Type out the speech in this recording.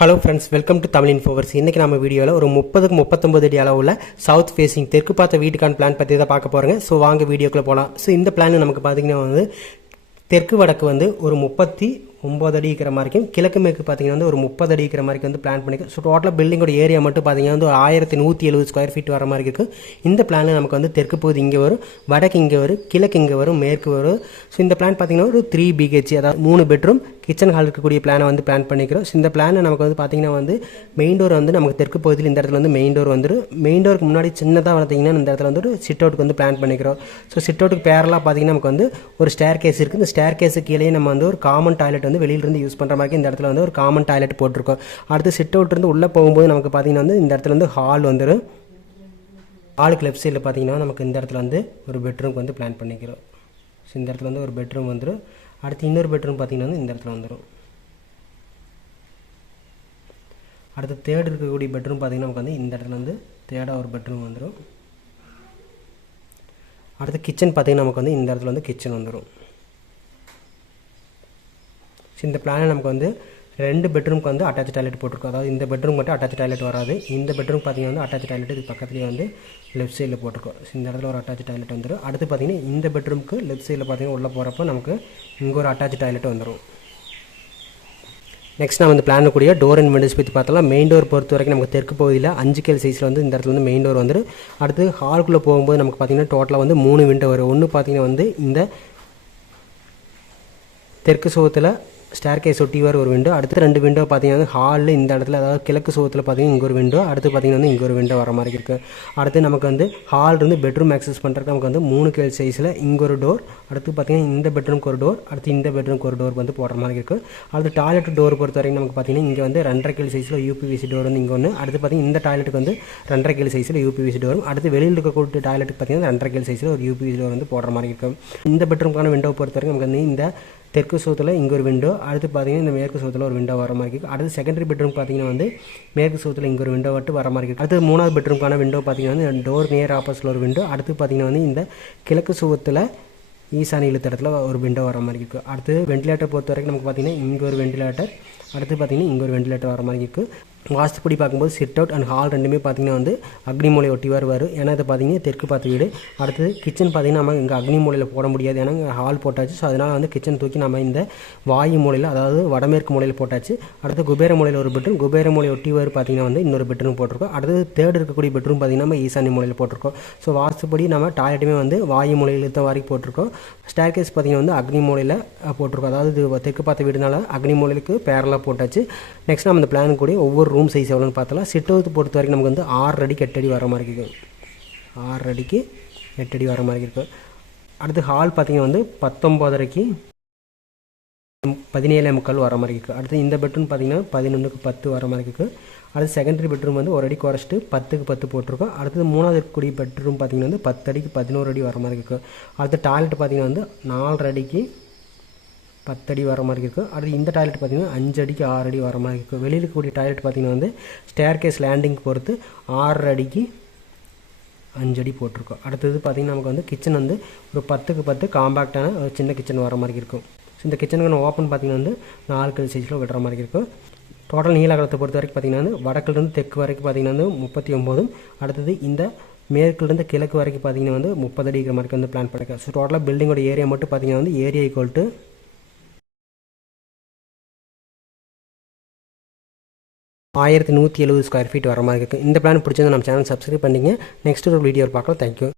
Hello friends welcome to Tamil Infoverse இன்றைக்கி நம்ம வீடியோவில் ஒரு முப்பதுக்கு முப்பத்தொம்பது அடி அளவில் சவுத் ஃபேசிங் தெற்கு பார்த்த வீட்டுக்கான பிளான் பற்றி தான் பார்க்க போகிறேங்க ஸோ வாங்க வீடியோக்குள்ளே போகலாம் ஸோ இந்த பிளான் நமக்கு பார்த்தீங்கன்னா வந்து தெற்கு வடக்கு வந்து ஒரு முப்பத்தி ஒம்பது அடி இருக்கிற மாதிரிக்கும் கிழக்கு மேற்கு பார்த்தீங்கன்னா வந்து ஒரு முப்பது அடி இருக்கிற மாதிரி வந்து பிளான் பண்ணிக்க ஸோ டோட்டலாக பில்டிங்கோட ஏரியா மட்டும் பார்த்தீங்கன்னா வந்து ஒரு ஆயிரத்தி நூற்றி எழுபது ஸ்கொயர் ஃபீட் வர மாதிரி இருக்குது இந்த பிளானில் நமக்கு வந்து தெற்கு பகுதி இங்கே வரும் வடக்கு இங்கே வரும் கிழக்கு இங்கே வரும் மேற்கு வரும். ஸோ இந்த பிளான் பார்த்தீங்கன்னா ஒரு த்ரீ பிஹெச் அதாவது மூணு பெட்ரூம் கிச்சன் ஹால் இருக்கக்கூடிய பிளானை வந்து பிளான் பண்ணிக்கிறோம். ஸோ இந்த பிளானில் நமக்கு வந்து பார்த்தீங்கன்னா வந்து மெயின் டோர் வந்து நமக்கு தெற்கு பகுதியில் இந்த இடத்துல வந்து மெயின் டோர் வந்துடும் மெயின் டோருக்கு முன்னாடி சின்னதாக பார்த்தீங்கன்னா இந்த இடத்துல வந்து ஒரு சிட் அவுட்டுக்கு வந்து பிளான் பண்ணிக்கிறோம். ஸோ சிட் அவுட்டுக்கு பேரலாக பார்த்தீங்கன்னா நமக்கு வந்து ஒரு ஸ்டேர் கேஸ் இருக்குது இந்த ஸ்டேர் கேஸுக்கு கீழே நம்ம வந்து ஒரு காமன் டாய்லெட் வந்து வெளியிலிருந்து யூஸ் பண்ணுற மாதிரி இந்த இடத்துல வந்து ஒரு காமன் டாய்லெட் போட்டிருக்கோம். அடுத்து சிட் அவுட்லேருந்து உள்ளே போகும்போது நமக்கு பார்த்தீங்கன்னா வந்து இந்த இடத்துல வந்து ஹால் வந்துடும் ஹாலுக்கு லெஃப்ட் சைடில் பார்த்தீங்கன்னா நமக்கு இந்த இடத்துல வந்து ஒரு பெட்ரூம்க்கு வந்து பிளான் பண்ணிக்கிறோம். ஸோ இந்த இடத்துல வந்து ஒரு பெட்ரூம் வந்துடும் அடுத்து இன்னொரு பெட்ரூம் பார்த்தீங்கன்னா வந்து இந்த இடத்துல வந்துடும் அடுத்து தேர்ட் இருக்கக்கூடிய பெட்ரூம் பார்த்தீங்கன்னா நமக்கு வந்து இந்த இடத்துல வந்து தேர்டாக ஒரு பெட்ரூம் வந்துடும் அடுத்து கிச்சன் பார்த்தீங்கன்னா நமக்கு வந்து இந்த இடத்துல வந்து கிச்சன் வந்துடும் ஸோ இந்த பிளானில் நமக்கு வந்து ரெண்டு பெட்ரூம்க்கு வந்து அட்டாச் டாய்லெட் போட்டிருக்கோம். அதாவது இந்த பெட்ரூம் மட்டும் அட்டாச் டாய்லெட் வராது. இந்த பெட்ரூம் பார்த்தீங்கன்னா வந்து அட்டாச் டாய்லெட் இது பக்கத்துலேயே வந்து லெஃப்ட் சைடில் போட்டிருக்கோம். இந்த இடத்துல ஒரு அட்டாச் டாய்லெட் வந்துடும் அடுத்து பார்த்தீங்கன்னா இந்த பெட்ரூம்க்கு லெஃப்ட் சைடில் பார்த்தீங்கன்னா உள்ளே போகிறப்போ நமக்கு இங்கே ஒரு அட்டாச் டாய்லெட் வந்துடும் நெக்ஸ்ட் நம்ம வந்து பிளான் கூடிய டோர் அண்ட் விண்டோஸ் பற்றி பார்த்தலாம் மெயின் டோர் பொறுத்த வரைக்கும் நமக்கு தெற்கு பகுதியில் அஞ்சு கேல் சைஸில் வந்து இந்த இடத்துல வந்து மெயின் டோர் வந்துடும் அடுத்து ஹாலுக்குள்ளே போகும்போது நமக்கு பார்த்தீங்கன்னா டோட்டலாக வந்து மூணு விண்டோ வரும். ஒன்று பார்த்திங்கன்னா வந்து இந்த தெற்கு சுகத்தில் ஸ்டேர் கேஸ் ஒட்டி வர ஒரு விண்டோ அடுத்து ரெண்டு விண்டோ பார்த்தீங்கன்னா ஹாலில் இந்த இடத்துல அதாவது கிழக்கு சுகத்தில் பார்த்தீங்கன்னா இங்கே ஒரு விண்டோ அடுத்து பார்த்தீங்கன்னா வந்து இங்கே ஒரு விண்டோ வர மாதிரி இருக்குது அடுத்து நமக்கு வந்து ஹால் இருந்து பெட்ரூம் ஆக்சஸ் பண்ணுறதுக்கு நமக்கு வந்து மூணு கேள் சைஸில் இங்கே ஒரு டோர் அடுத்து பார்த்தீங்கன்னா இந்த பெட்ரூம்க்கு ஒரு டோர் அடுத்து இந்த பெட்ரூம்க்கு ஒரு டோர் வந்து போடுற மாதிரி இருக்குது அடுத்து டாய்லெட் டோர் பொறுத்த வரைக்கும் நமக்கு பார்த்தீங்கன்னா இங்கே வந்து ரெண்டரை கேள் சைஸில் யூபிவிசி டோர் வந்து இங்கே ஒன்று அடுத்து பார்த்தீங்கன்னா இந்த டாய்லெட்டுக்கு வந்து ரெண்டரை கேள் சைஸில் யூபிவிசி டோரும் அடுத்து வெளியில் இருக்கக்கூடிய டாய்லெட்டுக்கு பார்த்தீங்கன்னா ரெண்டரை கேள் சைஸில் ஒரு யூபிவிசி டோர் வந்து போடுற மாதிரி இருக்கும் இந்த பெட்ரூம்க்கான விண்டோ பொறுத்த வரைக்கும் நமக்கு வந்து இந்த தெற்கு சுவத்தில் இங்கே ஒரு விண்டோ அடுத்து பார்த்தீங்கன்னா இந்த மேற்கு சுவத்தில் ஒரு விண்டோ வர மாதிரி இருக்குது அடுத்து செகண்டரி பெட்ரூம் பார்த்தீங்கன்னா வந்து மேற்கு சுவத்தில் இங்கே ஒரு விண்டோ வட்டு வர மாதிரி இருக்குது அடுத்து மூணாவது பெட்ரூம்க்கான விண்டோ பார்த்தீங்கன்னா வந்து டோர் நியர் ஆப்போசிட்டில் ஒரு விண்டோ அடுத்து பார்த்தீங்கன்னா வந்து இந்த கிழக்கு சுவத்தில் ஈசானி இழுத்த இடத்துல ஒரு விண்டோ வர மாதிரி இருக்குது அடுத்து வெண்டிலேட்டர் பொறுத்த வரைக்கும் நமக்கு பார்த்தீங்கன்னா இங்கே ஒரு வெண்டிலேட்டர் அடுத்து பார்த்தீங்கன்னா இங்கே ஒரு வெண்டிலேட்டர் வர மாதிரி இருக்குது வாஸ்துப்படி பார்க்கும்போது சிட் அவுட் அண்ட் ஹால் ரெண்டுமே பார்த்தீங்கன்னா வந்து அக்னிமூலை ஒட்டி வருவார். ஏன்னா இது பார்த்தீங்கன்னா தெற்கு பார்த்த வீடு. அடுத்தது கிச்சன் பார்த்தீங்கன்னா நம்ம இங்கே அக்னி மூலையில் போட முடியாது. ஏன்னா இங்கே ஹால் போட்டாச்சு. ஸோ அதனால் வந்து கிச்சன் தூக்கி நம்ம இந்த வாயு மூலையில் அதாவது வடமேற்கு மூலையில் போட்டாச்சு. அடுத்து குபேர மூலையில் ஒரு பெட்ரூம் குபேர மூலை ஒட்டி வரும் பார்த்தீங்கன்னா வந்து இன்னொரு பெட்ரூம் போட்டிருக்கோம். அடுத்து தேர்ட் இருக்கக்கூடிய பெட்ரூம் பார்த்தீங்கன்னா நம்ம ஈசானி மூலையில் போட்டிருக்கோம். ஸோ வாஸ்துப்படி நம்ம டாய்லெட்டுமே வந்து வாயு மூலையில் இருந்த வரைக்கும் போட்டிருக்கோம். ஸ்டேர் கேஸ் பார்த்தீங்கன்னா வந்து அக்னி மூலையில் போட்டிருக்கோம். அதாவது தெற்கு பார்த்த வீடுனால அக்னி மூலைக்கு பேரலாக போட்டாச்சு. நெக்ஸ்ட் நம்ம இந்த பிளான் கூட ஒவ்வொரு ரூம் சைஸ் எவ்வளோன்னு பார்த்தலாம் சிட் அவுத்து பொறுத்த வரைக்கும் நமக்கு வந்து ஆறு அடிக்கு எட்டு அடி வர மாதிரி இருக்குது ஆறு அடிக்கு எட்டு அடி வர மாதிரி இருக்குது அடுத்து ஹால் பார்த்தீங்கன்னா வந்து பத்தொம்போதரைக்கு பதினேழு முக்கால் வர மாதிரி இருக்குது அடுத்து இந்த பெட்ரூம் பார்த்தீங்கன்னா பதினொன்றுக்கு பத்து வர மாதிரி இருக்குது அடுத்து செகண்டரி பெட்ரூம் வந்து ஒரு அடி குறைச்சிட்டு பத்துக்கு பத்து போட்டிருக்கோம். அடுத்தது மூணாவது இருக்கக்கூடிய பெட்ரூம் பார்த்தீங்கன்னா வந்து பத்து அடிக்கு பதினோரு அடி வர மாதிரி இருக்குது அடுத்து டாய்லெட் பார்த்தீங்கன்னா வந்து நாலரை அடிக்கு பத்தடி வர மாதிரி இருக்கும் அடுத்து இந்த டாய்லெட் பார்த்தீங்கன்னா அஞ்சு அடிக்கு ஆறு அடி வர மாதிரி இருக்கும் வெளியில் இருக்கக்கூடிய டாய்லெட் பார்த்திங்கன்னா வந்து ஸ்டேர் கேஸ் லேண்டிங் பொறுத்து ஆறு அடிக்கு அஞ்சடி போட்டிருக்கோம் அடுத்தது பார்த்திங்கன்னா நமக்கு வந்து கிச்சன் வந்து ஒரு பத்துக்கு பத்து காம்பேக்டான ஒரு சின்ன கிச்சன் வர மாதிரி இருக்கும் ஸோ இந்த கிச்சனுக்கு நம்ம ஓப்பன் பார்த்திங்கன்னா வந்து நாலு கல் சைஸில் விடுற மாதிரி இருக்கும் டோட்டல் நீலகலத்தை பொறுத்த வரைக்கும் பார்த்திங்கன்னா வந்து வடக்குலேருந்து தெற்கு வரைக்கும் பார்த்திங்கன்னா வந்து முப்பத்தி ஒம்போதும் அடுத்தது இந்த மேற்குலேருந்து கிழக்கு வரைக்கும் பார்த்திங்கன்னா வந்து முப்பது அடிக்கிற மாதிரி வந்து பிளான் பண்ணிருக்கேன் ஸோ டோட்டலாக பில்டிங்கோட ஏரியா மட்டும் பார்த்திங்கன்னா வந்து ஏரியா ஈக்குவல் டு ஆயிரத்தி நூற்றி எழுபது ஸ்கொயர் ஃபீட் வர மாதிரி இருக்குது இந்த பிளான் பிடிச்சது நம்ம சேனல் சப்ஸ்கிரைப் பண்ணிங்க. நெக்ஸ்ட் ஒரு வீடியோ பார்க்கலாம். Thank you